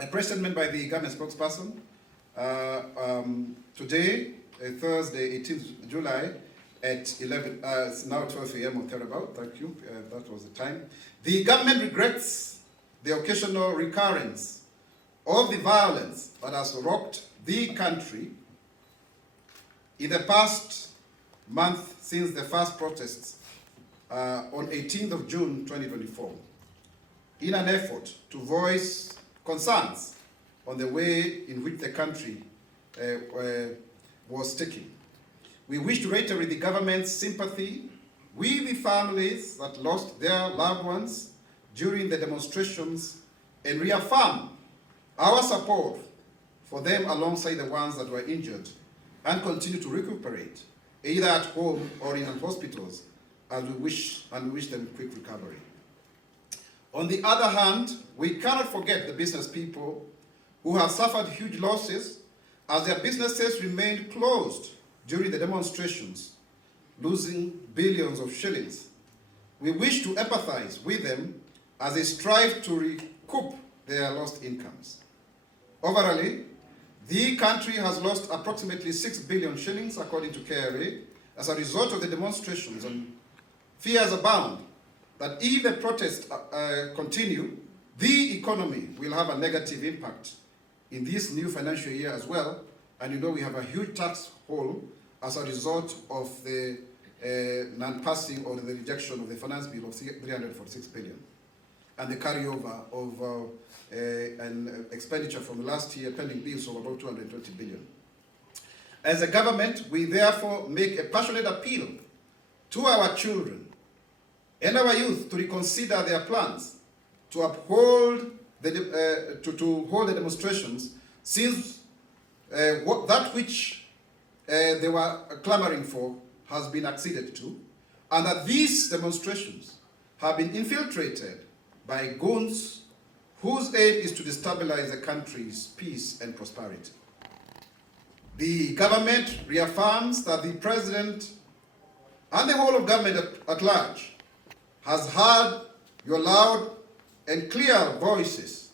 a press statement by the government spokesperson today, Thursday, 18th July, at 11, it's now 12 a.m. or thereabout, thank you, that was the time. The government regrets the occasional recurrence of the violence that has rocked the country in the past month since the first protests on 18th of June 2024, in an effort to voice concerns on the way in which the country was taking. We wish to reiterate the government's sympathy with the families that lost their loved ones during the demonstrations and reaffirm our support for them alongside the ones that were injured and continue to recuperate, either at home or in hospitals, as we wish them quick recovery. On the other hand, we cannot forget the business people who have suffered huge losses as their businesses remained closed during the demonstrations, losing billions of shillings. We wish to empathize with them as they strive to recoup their lost incomes. Overall, the country has lost approximately 6 billion shillings, according to KRA, as a result of the demonstrations, and fears abound that if the protests continue, the economy will have a negative impact in this new financial year as well. And you know we have a huge tax hole as a result of the non-passing or the rejection of the finance bill of 346 billion and the carryover of an expenditure from last year, pending bills of about 220 billion. As a government, we therefore make a passionate appeal to our children and our youth to reconsider their plans to uphold to hold the demonstrations, since that which they were clamoring for has been acceded to, and that these demonstrations have been infiltrated by goons whose aim is to destabilize the country's peace and prosperity. The government reaffirms that the President and the whole of government at large has heard your loud and clear voices,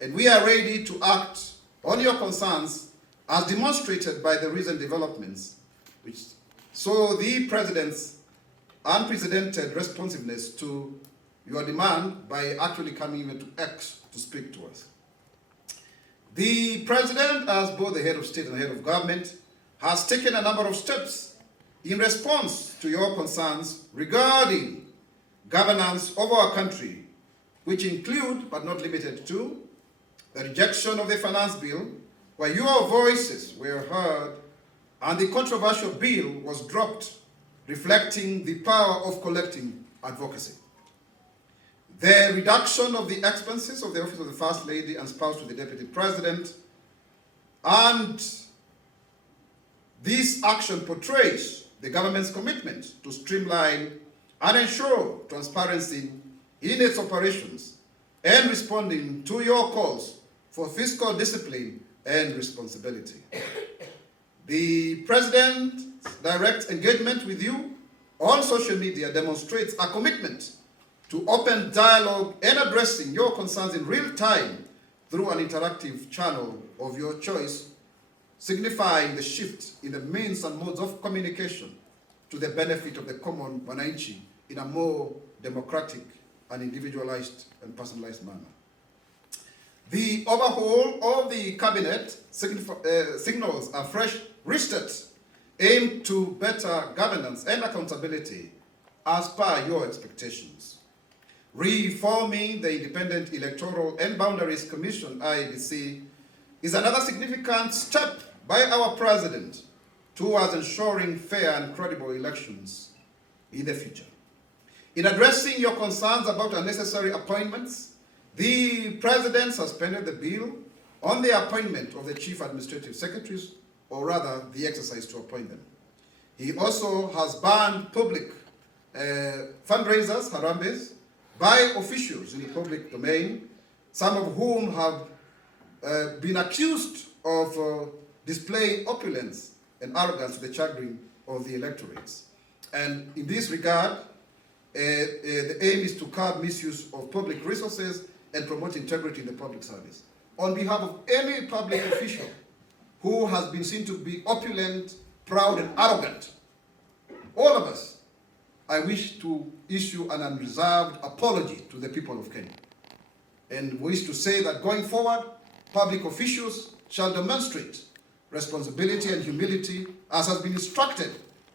and we are ready to act on your concerns as demonstrated by the recent developments, which saw the President's unprecedented responsiveness to your demand by actually coming even to X to speak to us. The President, as both the head of state and the head of government, has taken a number of steps in response to your concerns regarding governance of our country, which include, but not limited to, the rejection of the finance bill, where your voices were heard, and the controversial bill was dropped, reflecting the power of collective advocacy. The reduction of the expenses of the office of the First Lady and spouse to the Deputy President, and this action portrays the government's commitment to streamline and ensure transparency in its operations and responding to your calls for fiscal discipline and responsibility. The President's direct engagement with you on social media demonstrates a commitment to open dialogue and addressing your concerns in real time through an interactive channel of your choice, signifying the shift in the means and modes of communication to the benefit of the common wananchi in a more democratic and individualized and personalized manner. The overhaul of the cabinet signals a fresh restart aimed to better governance and accountability as per your expectations. Reforming the Independent Electoral and Boundaries Commission, IEBC, is another significant step by our President towards ensuring fair and credible elections in the future. In addressing your concerns about unnecessary appointments, the President suspended the bill on the appointment of the Chief Administrative Secretaries, or rather, the exercise to appoint them. He also has banned public fundraisers, harambes, by officials in the public domain, some of whom have been accused of displaying opulence and arrogance to the chagrin of the electorates. And in this regard, the aim is to curb misuse of public resources and promote integrity in the public service. on behalf of any public official who has been seen to be opulent, proud, and arrogant. All of us, I wish to issue an unreserved apology to the people of Kenya, and wish to say that going forward, public officials shall demonstrate responsibility and humility as has been instructed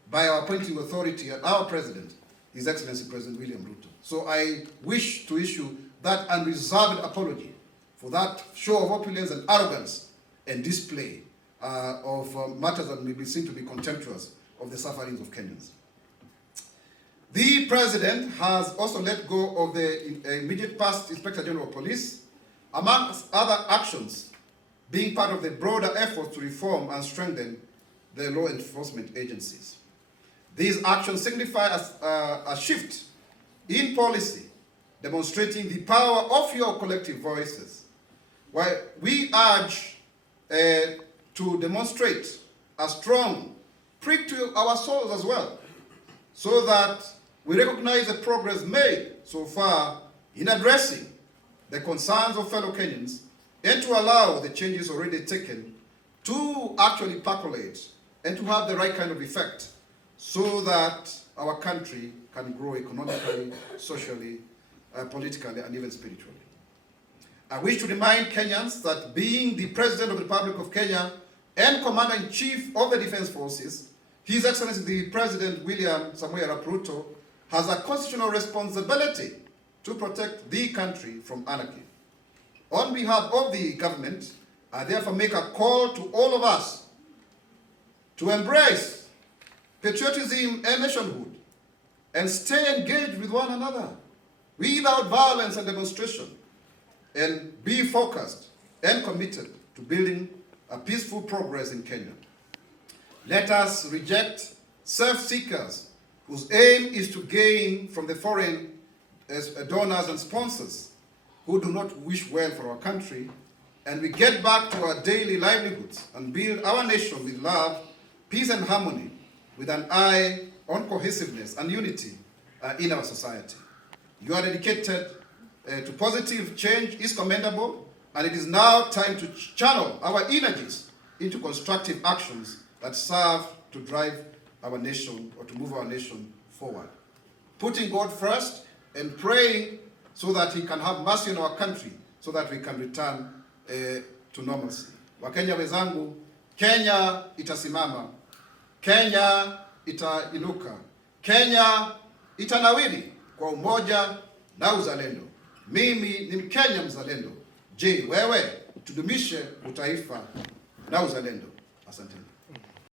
by our appointing authority and our President, His Excellency President William Ruto. So I wish to issue that unreserved apology for that show of opulence and arrogance and display of matters that may be seen to be contemptuous of the sufferings of Kenyans. The President has also let go of the immediate past Inspector General of Police, amongst other actions being part of the broader effort to reform and strengthen the law enforcement agencies. These actions signify a shift in policy, demonstrating the power of your collective voices. While we urge to demonstrate a strong prick to our souls as well, so that we recognize the progress made so far in addressing the concerns of fellow Kenyans, and to allow the changes already taken to actually percolate and to have the right kind of effect, so that our country can grow economically, socially, politically, and even spiritually. I wish to remind Kenyans that being the President of the Republic of Kenya and Commander-in-Chief of the Defense Forces, His Excellency the President William Samoei Ruto has a constitutional responsibility to protect the country from anarchy. On behalf of the government, I therefore make a call to all of us to embrace patriotism and nationhood and stay engaged with one another without violence and demonstration, and be focused and committed to building a peaceful progress in Kenya. Let us reject self-seekers whose aim is to gain from the foreign donors and sponsors who do not wish well for our country, and we get back to our daily livelihoods and build our nation with love, peace, and harmony, with an eye on cohesiveness and unity in our society. Your dedicated to positive change is commendable, and it is now time to channel our energies into constructive actions that serve to drive our nation, or to move our nation forward. Putting God first and praying so that He can have mercy on our country, so that we can return to normalcy. Wakenya wenzangu, Kenya itasimama, Kenya itainuka, Kenya itanawiri kwa umoja na uzalendo. Mimi ni Mkenya mzalendo. Je, wewe? Tudumishe utaifa na uzalendo. Asante.